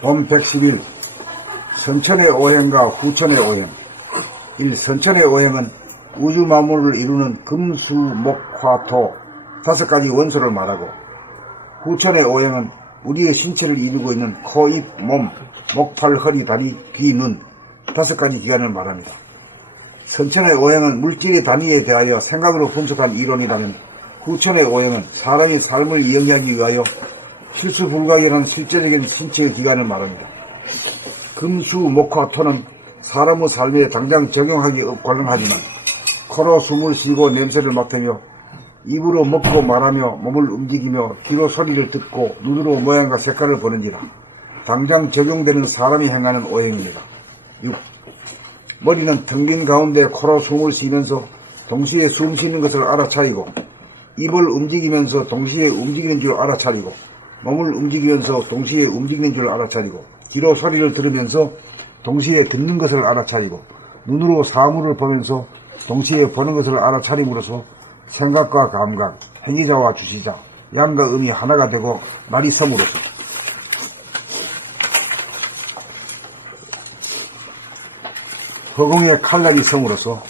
봄 111 선천의 오행과 후천의 오행. 1. 선천의 오행은 우주 만물을 이루는 금, 수, 목, 화, 토 5가지 원소를 말하고, 후천의 오행은 우리의 신체를 이루고 있는 코, 입, 몸, 목, 팔, 허리, 다리, 귀, 눈 5가지 기관을 말합니다. 선천의 오행은 물질의 단위에 대하여 생각으로 분석한 이론이라면, 후천의 오행은 사람이 삶을 이해하기 위하여 실수 불가결한 실제적인 신체의 기관을 말합니다. 금, 수, 목, 화, 토는 사람의 삶에 당장 적용하기 곤란하지만 코로 숨을 쉬고 냄새를 맡으며 입으로 먹고 말하며 몸을 움직이며 귀로 소리를 듣고 눈으로 모양과 색깔을 보는지라 당장 적용되는 사람이 행하는 오행입니다. 6. 머리는 텅 빈 가운데 코로 숨을 쉬면서 동시에 숨 쉬는 것을 알아차리고, 입을 움직이면서 동시에 움직이는 줄 알아차리고, 몸을 움직이면서 동시에 움직이는 줄 알아차리고, 귀로 소리를 들으면서 동시에 듣는 것을 알아차리고, 눈으로 사물을 보면서 동시에 보는 것을 알아차림으로써 생각과 감각, 행위자와 주시자, 양과 음이 하나가 되고 말이 섬으로써 허공에 칼날이 섬으로써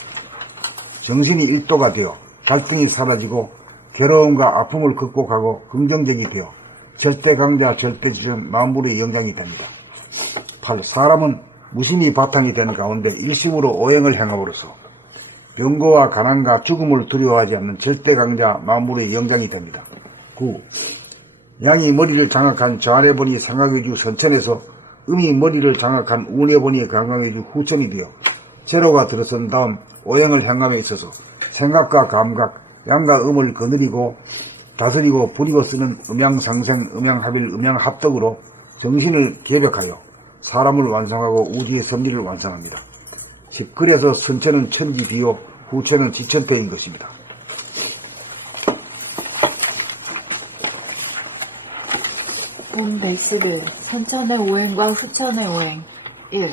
정신이 일도가 되어 갈등이 사라지고 괴로움과 아픔을 극복하고 긍정적이 되어 절대강자 절대지존 만물의 영장이 됩니다. 8. 사람은 무심히 바탕이 되는 가운데 일심으로 오행을 행함으로써 병고와 가난과 죽음을 두려워하지 않는 절대강자 만물의 영장이 됩니다. 9. 양이 머리를 장악한 좌뇌본이 생각위주 선천에서 음이 머리를 장악한 우뇌본이 감각위주 후천이 되어 제로가 들어선 다음 오행을 행함에 있어서 생각과 감각, 양과 음을 거느리고 다스리고 부리고 쓰는 음양상생, 음양합일, 음양합덕으로 정신을 개벽하여 사람을 완성하고 우주의 섭리를 완성합니다. 즉 그래서 선천은 천지비요 후천은 지천태인 것입니다. 봄 111 선천의 오행과 후천의 오행. 1.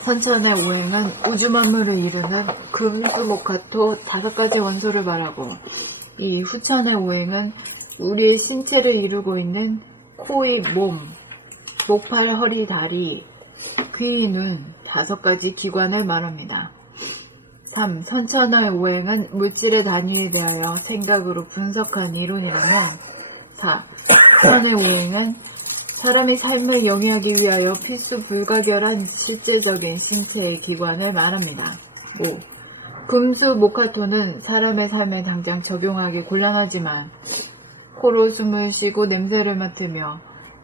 선천의 오행은 우주 만물을 이루는 금, 수, 목, 화, 토 5가지 원소를 말하고, 이 후천의 오행은 우리의 신체를 이루고 있는 코, 입, 몸, 목, 팔, 허리, 다리, 귀, 눈 5가지 기관을 말합니다. 3. 선천의 오행은 물질의 단위에 대하여 생각으로 분석한 이론이라면, 4. 후천의 오행은 사람이 삶을 영위하기 위하여 필수 불가결한 실제적인 신체의 기관을 말합니다. 5. 금수 목화토는 사람의 삶에 당장 적용하기 곤란하지만 코로 숨을 쉬고 냄새를 맡으며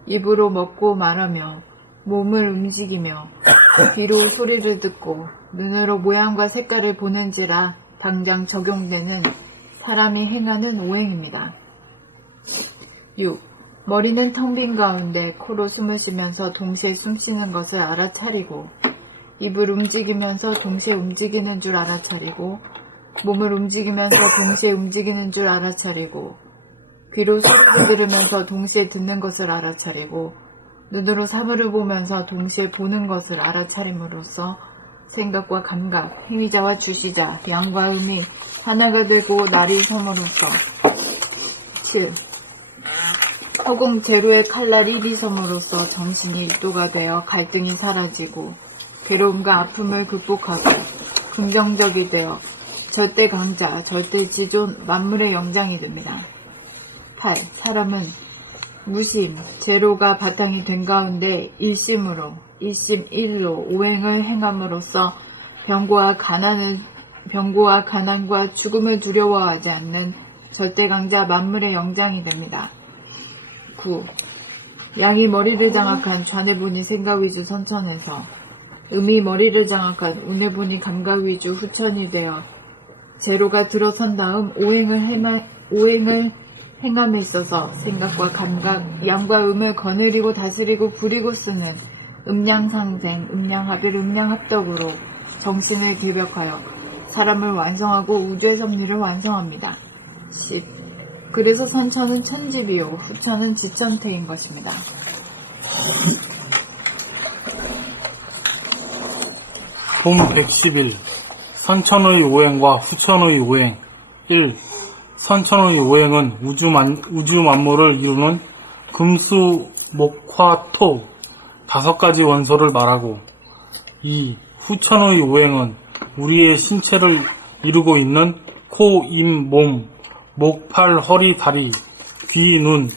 입으로 먹고 말하며 몸을 움직이며 귀로 소리를 듣고 눈으로 모양과 색깔을 보는지라 당장 적용되는 사람이 행하는 오행입니다. 6. 머리는 텅 빈 가운데 코로 숨을 쉬면서 동시에 숨쉬는 것을 알아차리고, 입을 움직이면서 동시에 움직이는 줄 알아차리고, 몸을 움직이면서 동시에 움직이는 줄 알아차리고, 귀로 소리를 들으면서 동시에 듣는 것을 알아차리고, 눈으로 사물을 보면서 동시에 보는 것을 알아차림으로써 생각과 감각, 행위자와 주시자, 양과 음이 하나가 되고 날이 섬으로써. 7. 허공 제로의 칼날이 비섬으로써 정신이 일도가 되어 갈등이 사라지고 괴로움과 아픔을 극복하고 긍정적이 되어 절대강자, 절대지존, 만물의 영장이 됩니다. 8. 사람은 무심, 제로가 바탕이 된 가운데 일심으로, 일심 일로 오행을 행함으로써 병고와 가난과 죽음을 두려워하지 않는 절대강자 만물의 영장이 됩니다. 9. 양이 머리를 장악한 좌뇌본이 생각위주 선천에서 음이 머리를 장악한 우뇌본이 감각위주 후천이 되어 제로가 들어선 다음 오행을 행함에 있어서 생각과 감각, 양과 음을 거느리고 다스리고 부리고 쓰는 음양상생, 음양합일, 음양합덕으로 정신을 개벽하여 사람을 완성하고 우주의 섭리를 완성합니다. 10. 그래서 선천은 천지비요 후천은 지천태인 것입니다. 봄 111 선천의 오행과 후천의 오행. 1. 선천의 오행은 우주 만물을 이루는 금수, 목, 화, 토 5가지 원소를 말하고 2. 후천의 오행은 우리의 신체를 이루고 있는 코, 입, 몸, 목, 팔, 허리, 다리, 귀, 눈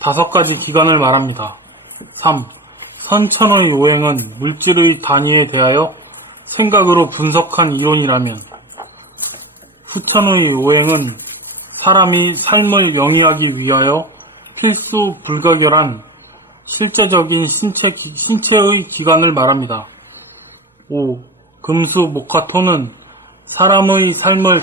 5가지 기관을 말합니다. 3. 선천의 오행은 물질의 단위에 대하여 생각으로 분석한 이론이라면 후천의 오행은 사람이 삶을 영위하기 위하여 필수 불가결한 실제적인 신체의 기관을 말합니다. 5. 금수 목화토는 사람의 삶에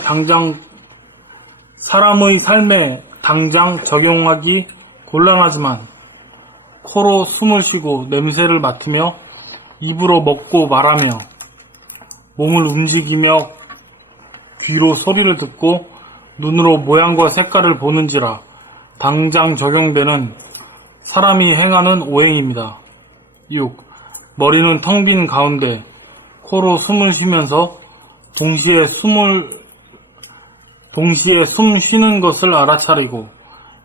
당장 적용하기 곤란하지만 코로 숨을 쉬고 냄새를 맡으며 입으로 먹고 말하며 몸을 움직이며 귀로 소리를 듣고 눈으로 모양과 색깔을 보는지라 당장 적용되는 사람이 행하는 오행입니다. 6. 머리는 텅 빈 가운데 코로 숨을 쉬면서 동시에 숨 쉬는 것을 알아차리고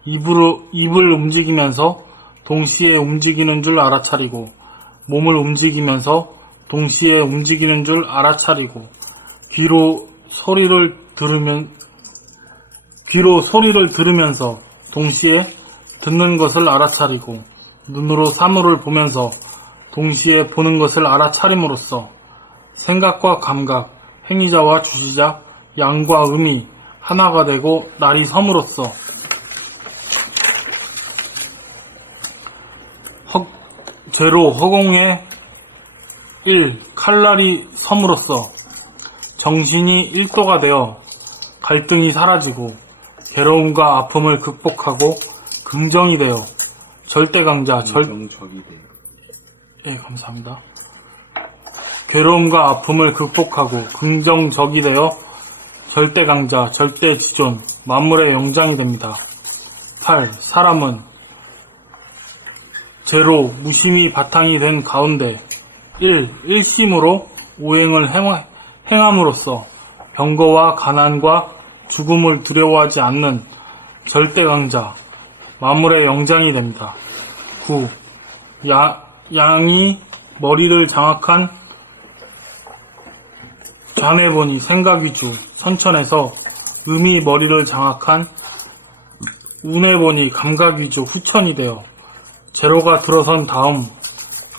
입을 움직이면서 동시에 움직이는 줄 알아차리고 몸을 움직이면서 동시에 움직이는 줄 알아차리고 귀로 소리를 들으면서 동시에 듣는 것을 알아차리고 눈으로 사물을 보면서 동시에 보는 것을 알아차림으로써 생각과 감각, 행위자와 주시자, 양과 음이 하나가 되고 날이 섬으로써 제로 허공에 1. 칼날이 섬으로써 정신이 1도가 되어 갈등이 사라지고 괴로움과 아픔을 극복하고 긍정이 되어 절대강자 예, 감사합니다. 괴로움과 아픔을 극복하고 긍정적이 되어 절대강자, 절대지존, 만물의 영장이 됩니다. 8. 사람은 제로, 무심이 바탕이 된 가운데 1. 일심으로 오행을 행함으로써 병거와 가난과 죽음을 두려워하지 않는 절대강자, 만물의 영장이 됩니다. 9. 양이 머리를 장악한 좌뇌본이 생각위주 선천에서 음이 머리를 장악한 우뇌본이 감각위주 후천이 되어 제로가 들어선 다음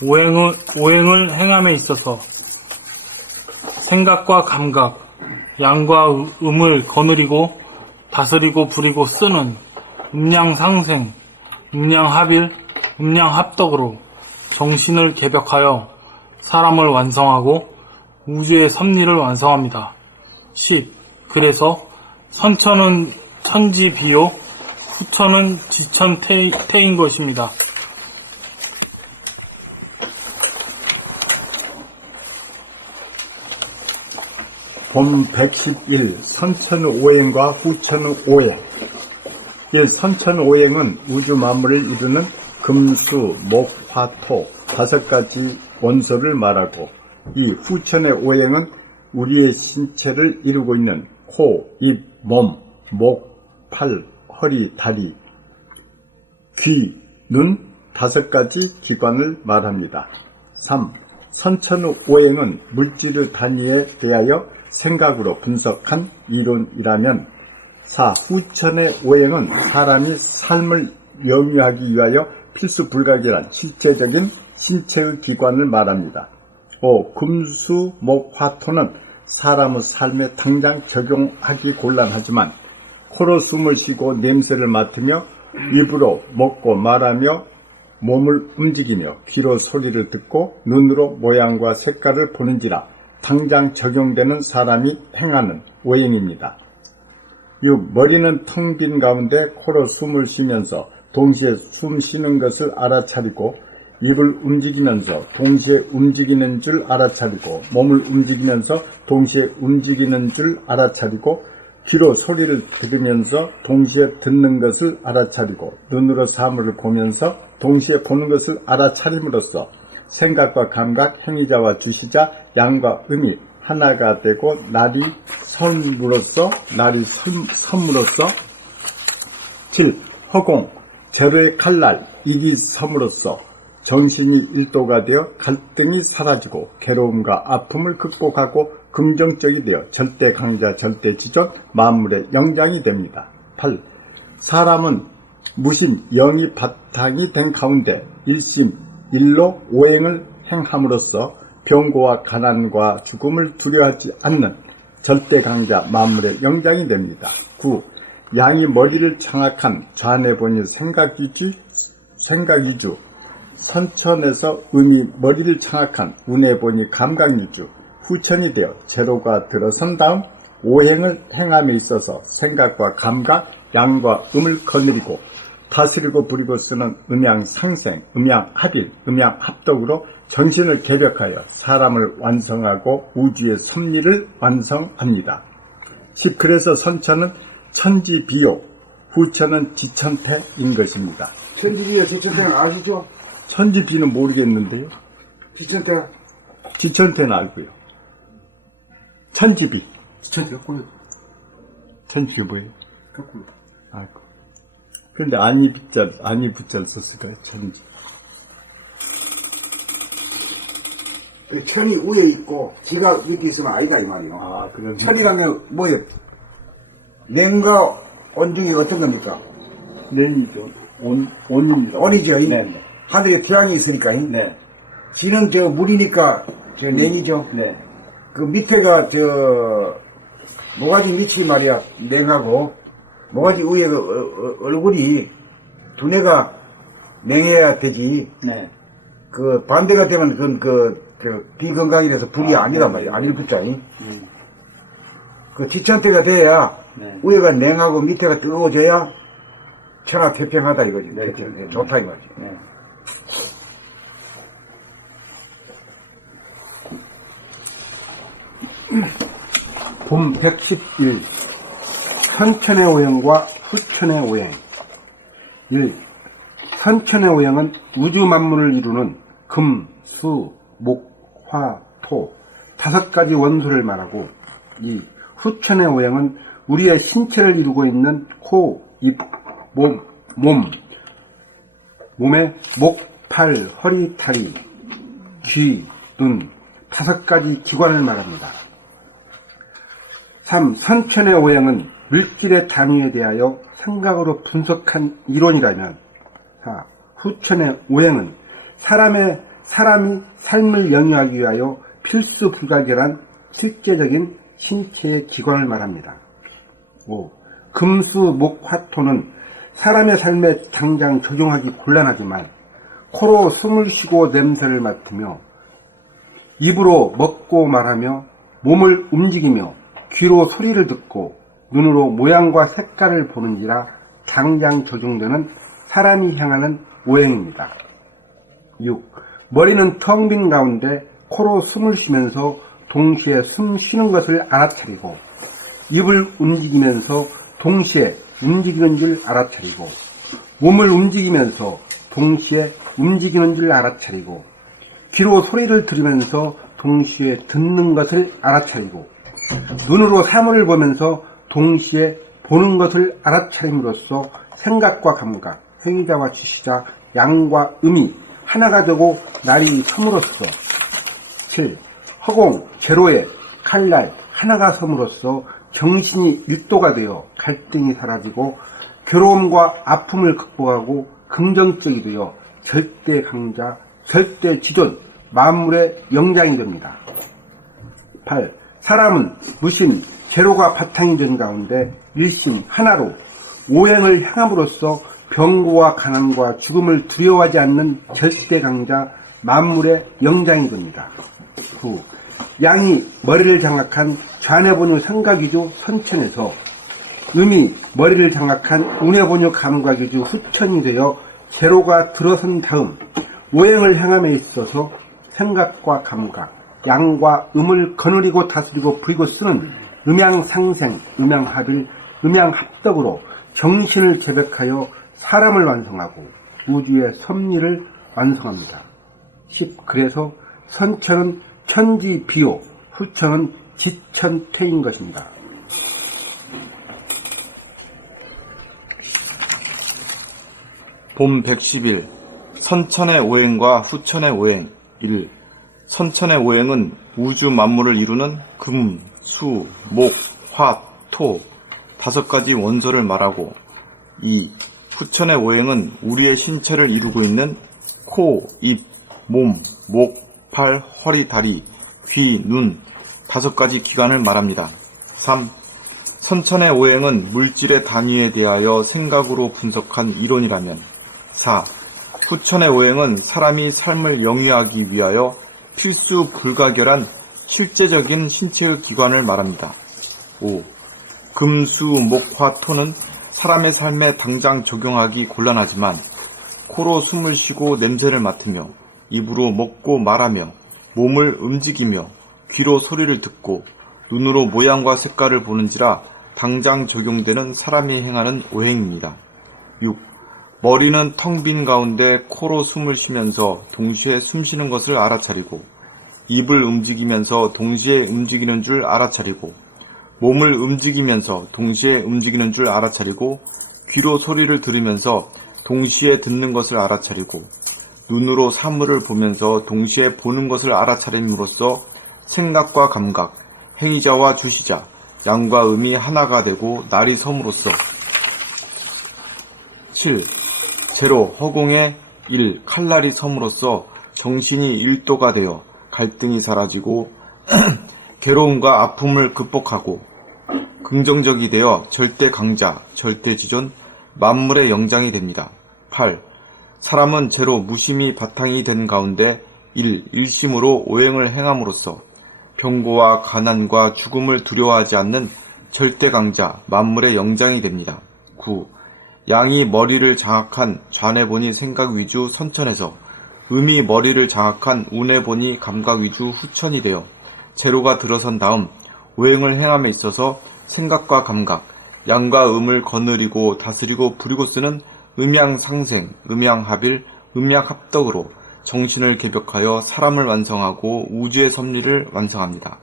오행을 행함에 있어서 생각과 감각, 양과 음을 거느리고 다스리고 부리고 쓰는 음양상생, 음양합일, 음양합덕으로 정신을 개벽하여 사람을 완성하고 우주의 섭리를 완성합니다. 10. 그래서 선천은 천지비요, 후천은 지천태인 것입니다. 본 111 선천오행과 후천오행 1. 선천오행은 우주 만물을 이루는 금수, 목, 화, 토 5가지 원소를 말하고 2. 후천의 오행은 우리의 신체를 이루고 있는 코, 입, 몸, 목, 팔, 허리, 다리, 귀, 눈 5가지 기관을 말합니다. 3. 선천오행은 물질의 단위에 대하여 생각으로 분석한 이론이라면 4. 후천의 오행은 사람이 삶을 영위하기 위하여 필수 불가결한 실제적인 신체의 기관을 말합니다. 5. 금수, 목, 화, 토는 사람의 삶에 당장 적용하기 곤란하지만 코로 숨을 쉬고 냄새를 맡으며 입으로 먹고 말하며 몸을 움직이며 귀로 소리를 듣고 눈으로 모양과 색깔을 보는지라 당장 적용되는 사람이 행하는 오행입니다. 6. 머리는 텅 빈 가운데 코로 숨을 쉬면서 동시에 숨 쉬는 것을 알아차리고 입을 움직이면서 동시에 움직이는 줄 알아차리고 몸을 움직이면서 동시에 움직이는 줄 알아차리고 귀로 소리를 들으면서 동시에 듣는 것을 알아차리고 눈으로 사물을 보면서 동시에 보는 것을 알아차림으로써 생각과 감각, 행위자와 주시자, 양과 음이 하나가 되고 날이 섬으로써 7. 허공, 제로의 칼날, 일이 섬으로써 정신이 일도가 되어 갈등이 사라지고 괴로움과 아픔을 극복하고 긍정적이 되어 절대 강자, 절대 지존, 만물의 영장이 됩니다. 8. 사람은 무심, 영이 바탕이 된 가운데 일심, 일로 오행을 행함으로써 병고와 가난과 죽음을 두려워하지 않는 절대 강자, 만물의 영장이 됩니다. 9. 양이 머리를 장악한 좌뇌본이 생각위주, 선천에서 음이 머리를 장악한 우뇌본이 감각위주, 후천이 되어 제로가 들어선 다음 오행을 행함에 있어서 생각과 감각, 양과 음을 거느리고 다스리고 부리고 쓰는 음양상생, 음양합일, 음양합덕으로 정신을 개벽하여 사람을 완성하고 우주의 섭리를 완성합니다. 10. 그래서 선천은 천지비요, 후천은 지천태인 것입니다. 천지비의 지천태는 아시죠? 천지비는 모르겠는데요. 지천태. 지천태는 알고요. 천지비. 지천이 거꾸로. 천지가 뭐예요? 거꾸로. 알고. 그런데 아니 붓자를 썼을까요? 천지. 천이 위에 있고 지가 밑에 있으면 아니다 이 말이요. 아, 그럼 천이라는 게 뭐예요? 냉과 온 중에 어떤 겁니까? 냉이죠. 온입니다. 온이죠. 네. 하늘에 태양이 있으니까. 네. 지는 저 물이니까 저 냉이죠. 네. 그 밑에가 저 모가지 밑이 말이야 냉하고 모가지 위에 그 얼굴이 두뇌가 냉해야 되지. 네. 그 반대가 되면 그건 그 비건강이라서 불이 아니란 말이야. 아닐 붙자니. 그 지천태가 돼야 네. 위에가 냉하고 밑에가 뜨거워져야 천하태평하다 이거지. 네, 네, 좋다 이 말이지. 네. 봄 111. 선천의 오행과 후천의 오행. 1. 선천의 오행은 우주 만물을 이루는 금, 수, 목, 화, 토 5가지 원소를 말하고 2. 후천의 오행은 우리의 신체를 이루고 있는 코, 입, 몸의 목, 팔, 허리, 다리, 귀, 눈 5가지 기관을 말합니다. 3. 선천의 오행은 물질의 단위에 대하여 생각으로 분석한 이론이라면 4. 후천의 오행은 사람이 삶을 영위하기 위하여 필수 불가결한 실제적인 신체의 기관을 말합니다. 5. 금수, 목, 화토는 사람의 삶에 당장 적용하기 곤란하지만 코로 숨을 쉬고 냄새를 맡으며 입으로 먹고 말하며 몸을 움직이며 귀로 소리를 듣고 눈으로 모양과 색깔을 보는지라 당장 적용되는 사람이 향하는 오행입니다. 6. 머리는 텅 빈 가운데 코로 숨을 쉬면서 동시에 숨 쉬는 것을 알아차리고 입을 움직이면서 동시에 움직이는 줄 알아차리고 몸을 움직이면서 동시에 움직이는 줄 알아차리고 귀로 소리를 들으면서 동시에 듣는 것을 알아차리고 눈으로 사물을 보면서 동시에 보는 것을 알아차림으로써 생각과 감각, 행위자와 지시자, 양과 음이 하나가 되고 날이 섬으로써 7. 허공, 제로에 칼날 하나가 섬으로써 정신이 일도가 되어 갈등이 사라지고 괴로움과 아픔을 극복하고 긍정적이 되어 절대 강자, 절대 지존, 만물의 영장이 됩니다. 8. 사람은 무심, 제로가 바탕이 된 가운데 일심, 하나로 오행을 향함으로써 병고와 가난과 죽음을 두려워하지 않는 절대 강자, 만물의 영장이 됩니다. 9. 양이 머리를 장악한 좌뇌본유 생각위주 선천에서 음이 머리를 장악한 우뇌본유 감각위주 후천이 되어 제로가 들어선 다음 오행을 향함에 있어서 생각과 감각, 양과 음을 거느리고 다스리고 부리고 쓰는 음양상생, 음양합일, 음양합덕으로 정신을 재백하여 사람을 완성하고 우주의 섭리를 완성합니다. 10. 그래서 선천은 천지비요, 후천은 지천태인 것입니다. 봄 110일 선천의 오행과 후천의 오행. 1. 선천의 오행은 우주 만물을 이루는 금, 수, 목, 화, 토 5가지 원소를 말하고 2. 후천의 오행은 우리의 신체를 이루고 있는 코, 입, 몸, 목, 팔, 허리, 다리, 귀, 눈 5가지 기관을 말합니다. 3. 선천의 오행은 물질의 단위에 대하여 생각으로 분석한 이론이라면 4. 후천의 오행은 사람이 삶을 영위하기 위하여 필수 불가결한 실제적인 신체의 기관을 말합니다. 5. 금, 수, 목, 화, 토는 사람의 삶에 당장 적용하기 곤란하지만 코로 숨을 쉬고 냄새를 맡으며 입으로 먹고 말하며 몸을 움직이며 귀로 소리를 듣고 눈으로 모양과 색깔을 보는지라 당장 적용되는 사람이 행하는 오행입니다. 6. 머리는 텅 빈 가운데 코로 숨을 쉬면서 동시에 숨쉬는 것을 알아차리고 입을 움직이면서 동시에 움직이는 줄 알아차리고 몸을 움직이면서 동시에 움직이는 줄 알아차리고 귀로 소리를 들으면서 동시에 듣는 것을 알아차리고 눈으로 사물을 보면서 동시에 보는 것을 알아차림으로써 생각과 감각, 행위자와 주시자, 양과 음이 하나가 되고 날이 섬으로써 7. 제로 허공에 1. 칼날이 섬으로써 정신이 1도가 되어 갈등이 사라지고 괴로움과 아픔을 극복하고 긍정적이 되어 절대 강자, 절대 지존, 만물의 영장이 됩니다. 8. 사람은 제로 무심이 바탕이 된 가운데 1. 일심으로 오행을 행함으로써 병고와 가난과 죽음을 두려워하지 않는 절대 강자, 만물의 영장이 됩니다. 9. 양이 머리를 장악한 좌뇌본이 생각 위주 선천에서 음이 머리를 장악한 우뇌본이 감각 위주 후천이 되어 제로가 들어선 다음 오행을 행함에 있어서 생각과 감각, 양과 음을 거느리고 다스리고 부리고 쓰는 음양상생, 음양합일, 음양합덕으로 정신을 개벽하여 사람을 완성하고 우주의 섭리를 완성합니다.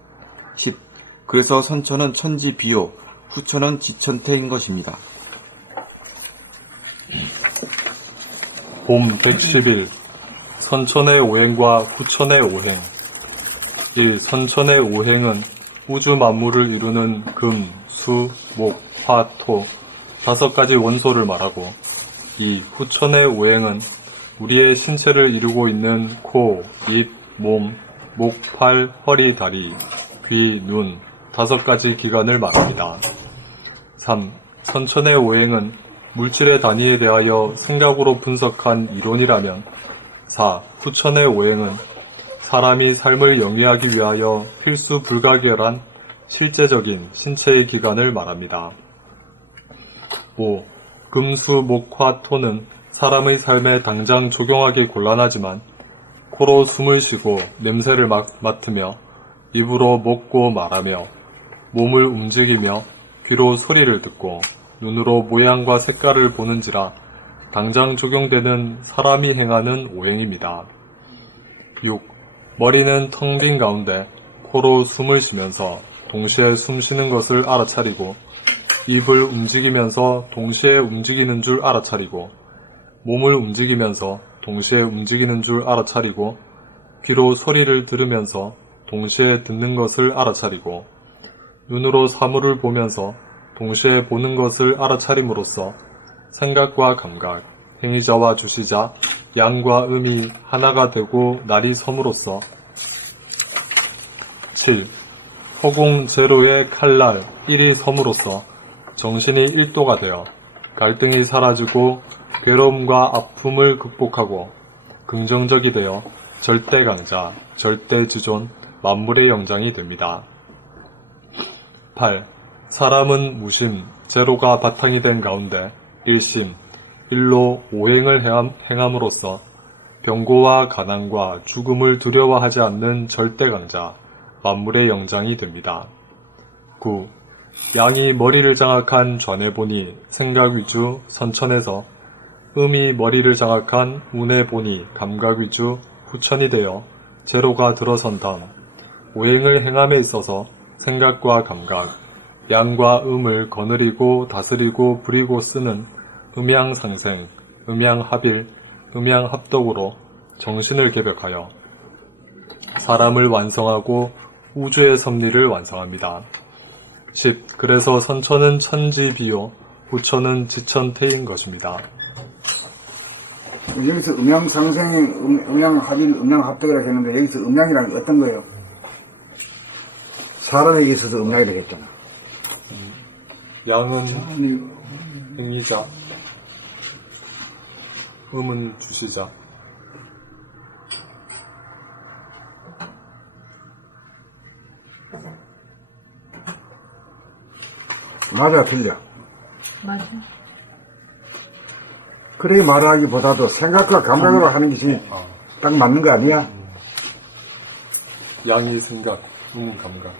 10. 그래서 선천은 천지 비요, 후천은 지천태인 것입니다. 봄 111. 선천의 오행과 후천의 오행. 1. 선천의 오행은 우주 만물을 이루는 금, 수, 목, 화, 토 5가지 원소를 말하고 2. 후천의 오행은 우리의 신체를 이루고 있는 코, 입, 몸, 목, 팔, 허리, 다리, 귀, 눈 5가지 기관을 말합니다. 3. 선천의 오행은 물질의 단위에 대하여 생각으로 분석한 이론이라면 4. 후천의 오행은 사람이 삶을 영위하기 위하여 필수 불가결한 실제적인 신체의 기관을 말합니다. 5. 금수, 목, 화, 토는 사람의 삶에 당장 적용하기 곤란하지만 코로 숨을 쉬고 냄새를 맡으며 입으로 먹고 말하며 몸을 움직이며 귀로 소리를 듣고 눈으로 모양과 색깔을 보는지라 당장 적용되는 사람이 행하는 오행입니다. 6. 머리는 텅 빈 가운데 코로 숨을 쉬면서 동시에 숨 쉬는 것을 알아차리고 입을 움직이면서 동시에 움직이는 줄 알아차리고 몸을 움직이면서 동시에 움직이는 줄 알아차리고 귀로 소리를 들으면서 동시에 듣는 것을 알아차리고 눈으로 사물을 보면서 동시에 보는 것을 알아차림으로써 생각과 감각, 행위자와 주시자, 양과 음이 하나가 되고 날이 섬으로써 7. 허공 제로의 칼날 1이 섬으로써 정신이 1도가 되어 갈등이 사라지고 괴로움과 아픔을 극복하고 긍정적이 되어 절대 강자, 절대 지존, 만물의 영장이 됩니다. 8. 사람은 무심, 제로가 바탕이 된 가운데 일심, 일로 오행을 행함으로써 병고와 가난과 죽음을 두려워하지 않는 절대 강자, 만물의 영장이 됩니다. 9. 양이 머리를 장악한 좌뇌본이 생각 위주 선천에서 음이 머리를 장악한 우뇌본이 감각 위주 후천이 되어 제로가 들어선 다음 오행을 행함에 있어서 생각과 감각, 양과 음을 거느리고 다스리고 부리고 쓰는 음양상생, 음양합일, 음양합덕으로 정신을 개벽하여 사람을 완성하고 우주의 섭리를 완성합니다. 10. 그래서 선천은 천지비요 후천은 지천태인 것입니다. 여기서 음양상생, 음양합일, 음양합덕이라고 했는데 여기서 음양이란 게 어떤 거예요? 사람에게 있어서 음양이라고 했잖아. 양은 행위자, 음은 주시자. 맞아, 틀려. 맞아. 그래 말하기보다도 생각과 감각으로 하는 것이 딱 맞는 거 아니야? 양이 생각, 음은 감각.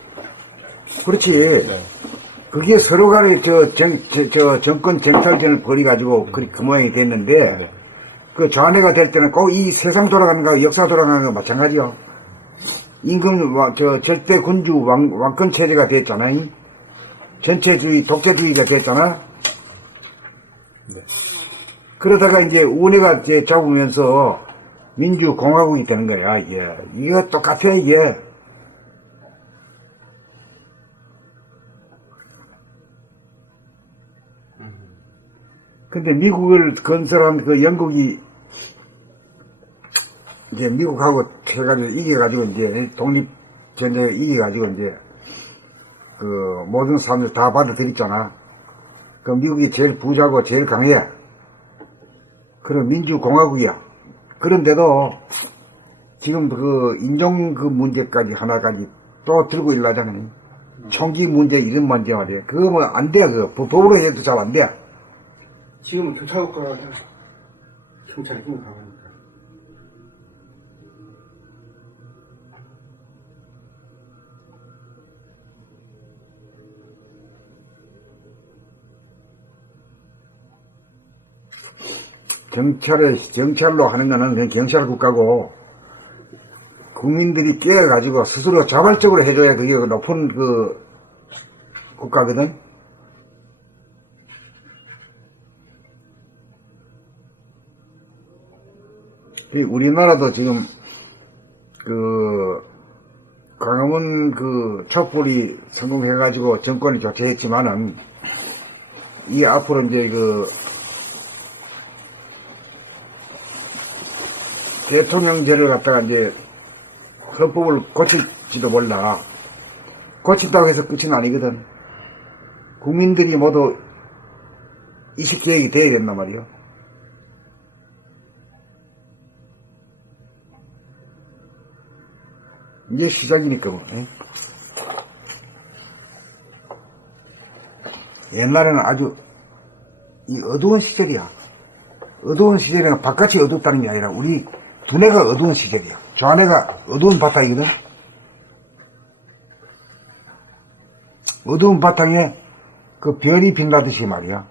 그렇지. 네. 그게 서로 간에 정권 쟁탈전을 벌여가지고 그 모양이 됐는데, 그 좌뇌가 될 때는 꼭 이 세상 돌아가는 거하고 역사 돌아가는 거 마찬가지요. 임금, 절대 군주 왕권 체제가 됐잖아요. 전체주의, 독재주의가 됐잖아. 네. 그러다가 이제 운해가 이제 잡으면서 민주공화국이 되는 거야, 이게. 이거 똑같아, 이게. 근데 미국을 건설한 그 영국이 이제 미국하고 해가지고 이겨가지고 이제 독립전쟁에 이겨가지고 이제 그 모든 사람들 다 받아들였잖아. 그 미국이 제일 부자고 제일 강해. 그런 민주공화국이야. 그런데도 지금 그 인종 그 문제까지 하나까지 또 들고 일하잖아요. 총기 문제 이런 문제 말이야. 그거 뭐 안 돼. 그 법으로 해도 잘 안 돼. 지금은 교차국가가 경찰이 힘이 강하니까. 정찰로 하는 거는 그냥 경찰 국가고, 국민들이 깨어가지고 스스로 자발적으로 해줘야 그게 높은 그 국가거든. 우리나라도 지금 그 광화문 그 촛불이 성공해가지고 정권이 교체했지만은 이 앞으로 이제 그 대통령제를 갖다가 이제 헌법을 고칠지도 몰라. 고친다고 해서 끝은 아니거든. 국민들이 모두 이식계획이 돼야 된단 말이요. 이제 시작이니까 뭐. 옛날에는 아주 이 어두운 시절이야. 어두운 시절에는 바깥이 어둡다는 게 아니라 우리 두뇌가 어두운 시절이야. 좌뇌가 어두운 바탕이거든. 어두운 바탕에 그 별이 빛나듯이 말이야.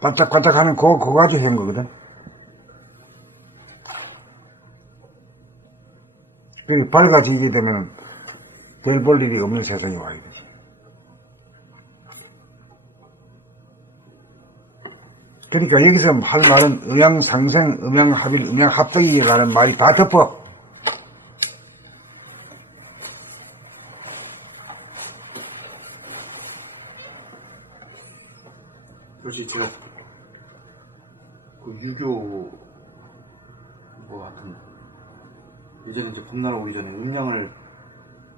반짝반짝하는 그거 가지고 한 거거든. 그리고 밝아지게 되면 별 볼 일이 없는 세상이 와야 되지. 그러니까 여기서 할 말은 음양상생, 음양합일, 음양합덕이라는 말이 다 덮어. 솔직히 제가 그 유교 뭐 하여튼 예전에 이제 봄날 오기 전에 음양을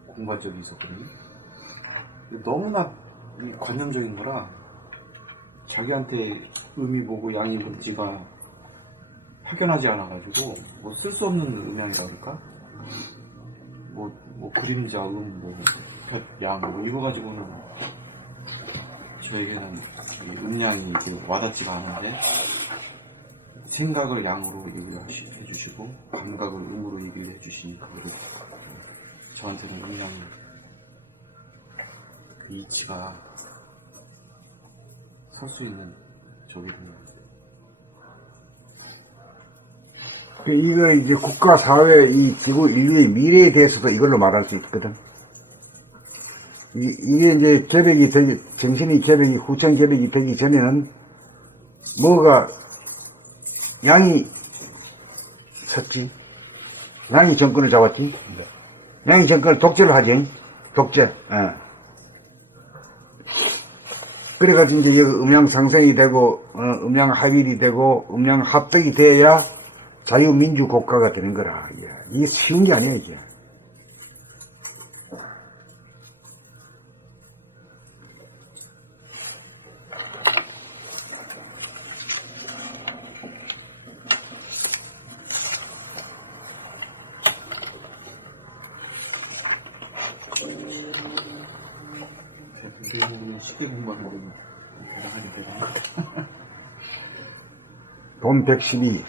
공부한 적이 있었거든요. 너무나 이 관념적인 거라 자기한테 음이 뭐고 양이 뭔지가 확연하지 않아가지고 뭐 쓸 수 없는 음양이라 그럴까? 뭐 그림자, 볕, 양 이거 가지고는 저에게는 이 음양이 이렇게 와닿지가 않은데 생각을 양으로 얘기를 해주시고 감각을 음으로 얘기를 해주시니까 저한테는 음양의 그 이치가 설 수 있는 저기군요. 이거 이제 국가, 사회, 이 지구, 인류의 미래에 대해서도 이걸로 말할 수 있거든. 이게 이제 개벽이 되기, 정신이 개벽이, 후천 개벽이 되기 전에는 뭐가 양이 섰지. 양이 정권을 잡았지. 양이 정권을 독재를 하지. 독재. 예. 그래가지고 이제 여기 음양 상생이 되고, 음양 합일이 되고, 음양 합덕이 돼야 자유민주 국가가 되는 거라. 예. 이게 쉬운 게 아니에요, 이게. 우리 쉽게 공부하는 게 대단하게 되네. 돈 112,